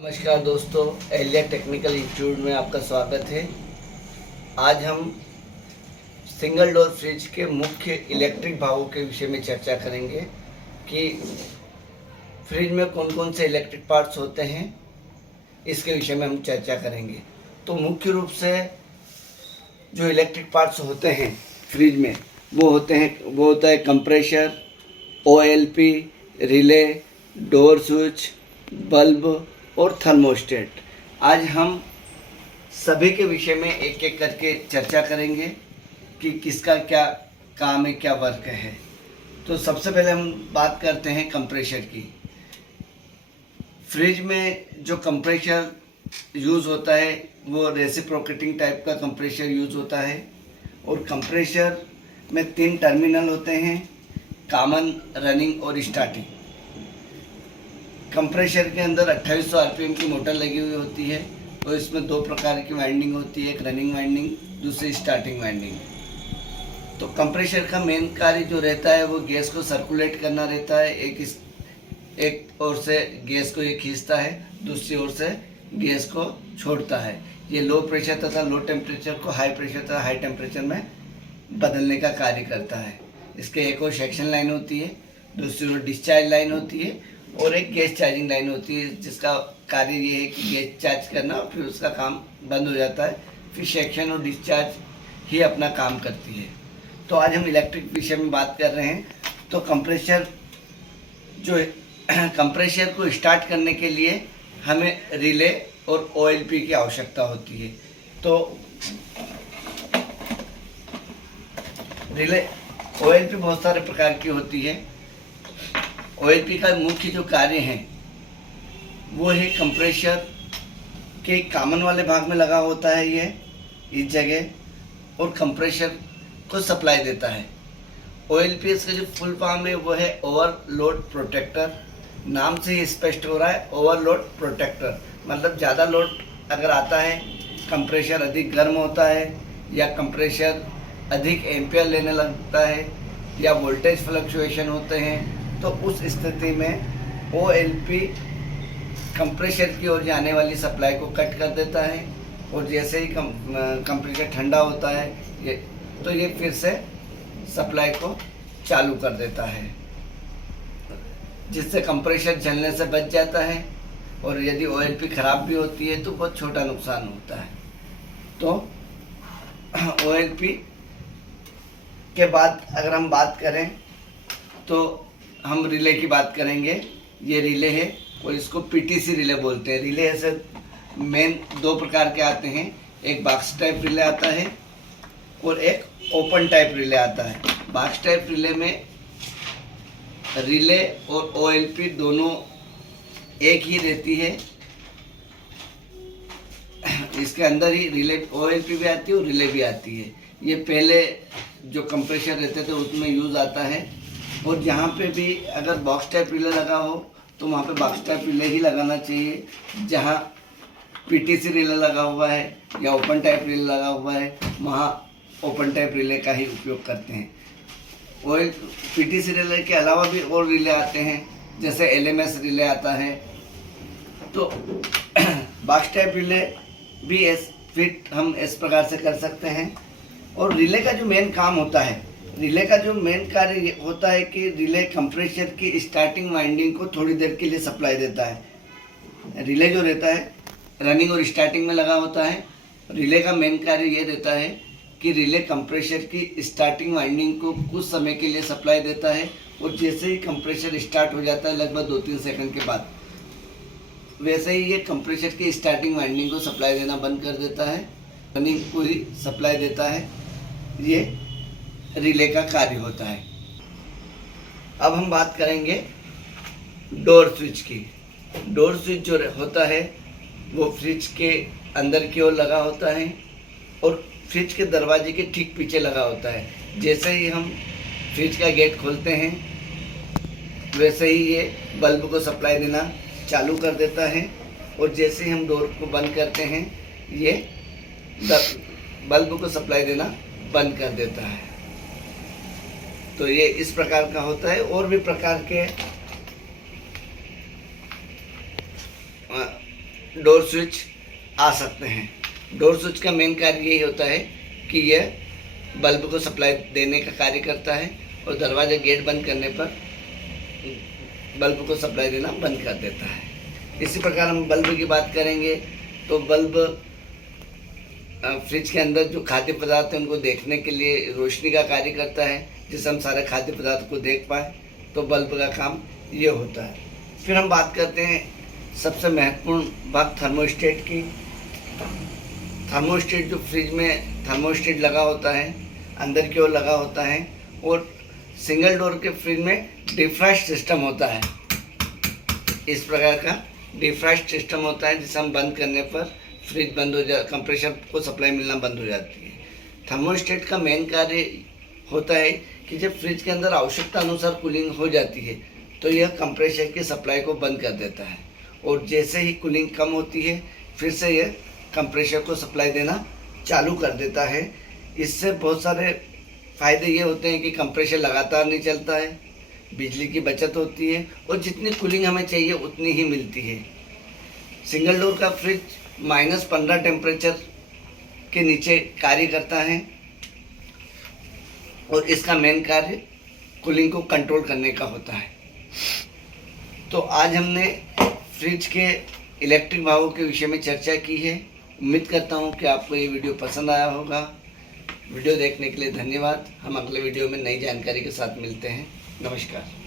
नमस्कार दोस्तों, Elia technical institute में आपका स्वागत है। आज हम सिंगल डोर फ्रिज के मुख्य इलेक्ट्रिक भागों के विषय में चर्चा करेंगे कि फ्रिज में कौन कौन से इलेक्ट्रिक पार्ट्स होते हैं, इसके विषय में हम चर्चा करेंगे। तो मुख्य रूप से जो इलेक्ट्रिक पार्ट्स होते हैं फ्रिज में वो होता है compressor, OLP, relay, door switch, bulb और थर्मोस्टेट। आज हम सभी के विषय में एक एक करके चर्चा करेंगे कि किसका क्या काम है, क्या वर्क है। तो सबसे पहले हम बात करते हैं कंप्रेशर की। फ्रिज में जो कंप्रेशर यूज़ होता है वो रेसिप्रोकेटिंग टाइप का कंप्रेशर यूज़ होता है और कंप्रेशर में 3 टर्मिनल होते हैं, कॉमन, रनिंग और स्टार्टिंग। कंप्रेशर के अंदर 2800 आरपीएम की मोटर लगी हुई होती है और इसमें 2 प्रकार की वाइंडिंग होती है, एक रनिंग वाइंडिंग, दूसरी स्टार्टिंग वाइंडिंग। तो कंप्रेशर का मेन कार्य जो रहता है वो गैस को सर्कुलेट करना रहता है। एक ओर से गैस को ये खींचता है, दूसरी ओर से गैस को छोड़ता है। ये लो प्रेशर तथा लो टेम्परेचर को हाई प्रेशर तथा हाई टेम्परेचर में बदलने का कार्य करता है। इसके एक और सेक्शन लाइन होती है, दूसरी ओर डिस्चार्ज लाइन होती है और एक गैस चार्जिंग लाइन होती है, जिसका कार्य ये है कि गैस चार्ज करना और फिर उसका काम बंद हो जाता है। फिर सेक्शन और डिस्चार्ज ही अपना काम करती है। तो आज हम इलेक्ट्रिक विषय में बात कर रहे हैं। तो कंप्रेशर कंप्रेशर को स्टार्ट करने के लिए हमें रिले और ओएलपी की आवश्यकता होती है। तो रिले ओएलपी बहुत सारे प्रकार की होती है। ओएलपी का मुख्य जो कार्य है वो है कंप्रेशर के कॉमन वाले भाग में लगा होता है ये इस जगह, और कंप्रेशर को सप्लाई देता है। ओएलपी इसका जो फुल फॉर्म है वो है ओवरलोड प्रोटेक्टर। नाम से ही स्पष्ट हो रहा है, ओवरलोड प्रोटेक्टर मतलब ज़्यादा लोड अगर आता है, कंप्रेशर अधिक गर्म होता है या कंप्रेशर अधिक एम्पियर लेने लगता है या वोल्टेज फ्लक्चुएशन होते हैं, तो उस स्थिति में ओएलपी कंप्रेशर की ओर जाने वाली सप्लाई को कट कर देता है और जैसे ही कंप्रेशर ठंडा होता है ये फिर से सप्लाई को चालू कर देता है, जिससे कंप्रेशर जलने से बच जाता है। और यदि ओएलपी ख़राब भी होती है तो बहुत छोटा नुकसान होता है। तो ओएलपी के बाद अगर हम बात करें तो हम रिले की बात करेंगे। ये रिले है और इसको पीटीसी रिले बोलते हैं। रिले ऐसे मेन 2 प्रकार के आते हैं, एक बॉक्स टाइप रिले आता है और एक ओपन टाइप रिले आता है। बॉक्स टाइप रिले में रिले और ओएलपी दोनों एक ही रहती है। इसके अंदर ही रिले ओएलपी भी आती है और रिले भी आती है। ये पहले जो कंप्रेशर रहते थे उसमें यूज़ आता है और जहाँ पे भी अगर बॉक्स टाइप रिले लगा हो तो वहाँ पे बॉक्स टाइप रिले ही लगाना चाहिए। जहाँ पीटीसी रिले लगा हुआ है या ओपन टाइप रिले लगा हुआ है वहाँ ओपन टाइप रिले का ही उपयोग करते हैं। और पीटीसी रिले के अलावा भी और रिले आते हैं, जैसे एलएमएस रिले आता है। तो बॉक्स टाइप रिले भी फिट हम इस प्रकार से कर सकते हैं। और रिले का जो मेन काम होता है, रिले का जो मेन कार्य होता है कि रिले कंप्रेशर की स्टार्टिंग वाइंडिंग को थोड़ी देर के लिए सप्लाई देता है। रिले जो रहता है रनिंग और स्टार्टिंग में लगा होता है। रिले का मेन कार्य ये रहता है कि रिले कंप्रेशर की स्टार्टिंग वाइंडिंग को कुछ समय के लिए सप्लाई देता है और जैसे ही कंप्रेशर स्टार्ट हो जाता है लगभग 2-3 सेकंड के बाद, वैसे ही ये कंप्रेशर की स्टार्टिंग वाइंडिंग को सप्लाई देना बंद कर देता है, रनिंग को ही सप्लाई देता है। ये रिले का कार्य होता है। अब हम बात करेंगे डोर स्विच की। डोर स्विच जो होता है वो फ्रिज के अंदर की ओर लगा होता है और फ्रिज के दरवाजे के ठीक पीछे लगा होता है। जैसे ही हम फ्रिज का गेट खोलते हैं वैसे ही ये बल्ब को सप्लाई देना चालू कर देता है और जैसे ही हम डोर को बंद करते हैं ये बल्ब को सप्लाई देना बंद कर देता है। तो ये इस प्रकार का होता है। और भी प्रकार के डोर स्विच आ सकते हैं। डोर स्विच का मेन कार्य यही होता है कि यह बल्ब को सप्लाई देने का कार्य करता है और दरवाजा गेट बंद करने पर बल्ब को सप्लाई देना बंद कर देता है। इसी प्रकार हम बल्ब की बात करेंगे तो बल्ब फ्रिज के अंदर जो खाद्य पदार्थ हैं उनको देखने के लिए रोशनी का कार्य करता है, जिससे हम सारे खाद्य पदार्थ को देख पाए, तो बल्ब का काम ये होता है। फिर हम बात करते हैं सबसे महत्वपूर्ण बात थर्मोस्टेट की। थर्मोस्टेट जो फ्रिज में थर्मोस्टेट लगा होता है, अंदर की ओर लगा होता है, और सिंगल डोर के फ्रिज में डिफ्रॉस्ट सिस्टम होता है। इस प्रकार का डिफ्रॉस्ट सिस्टम होता है जिसे हम बंद करने पर फ्रिज बंद हो जा कंप्रेसर को सप्लाई मिलना बंद हो जाती है। थर्मोस्टेट का मेन कार्य होता है कि जब फ्रिज के अंदर आवश्यकता अनुसार कूलिंग हो जाती है तो यह कंप्रेसर की सप्लाई को बंद कर देता है, और जैसे ही कूलिंग कम होती है फिर से यह कंप्रेसर को सप्लाई देना चालू कर देता है। इससे बहुत सारे फ़ायदे ये होते हैं कि कंप्रेसर लगातार नहीं चलता है, बिजली की बचत होती है, और जितनी कूलिंग हमें चाहिए उतनी ही मिलती है। सिंगल डोर का फ्रिज -15 टेम्परेचर के नीचे कार्य करता है, और इसका मेन कार्य कूलिंग को कंट्रोल करने का होता है। तो आज हमने फ्रिज के इलेक्ट्रिक भागों के विषय में चर्चा की है। उम्मीद करता हूँ कि आपको ये वीडियो पसंद आया होगा। वीडियो देखने के लिए धन्यवाद। हम अगले वीडियो में नई जानकारी के साथ मिलते हैं। नमस्कार।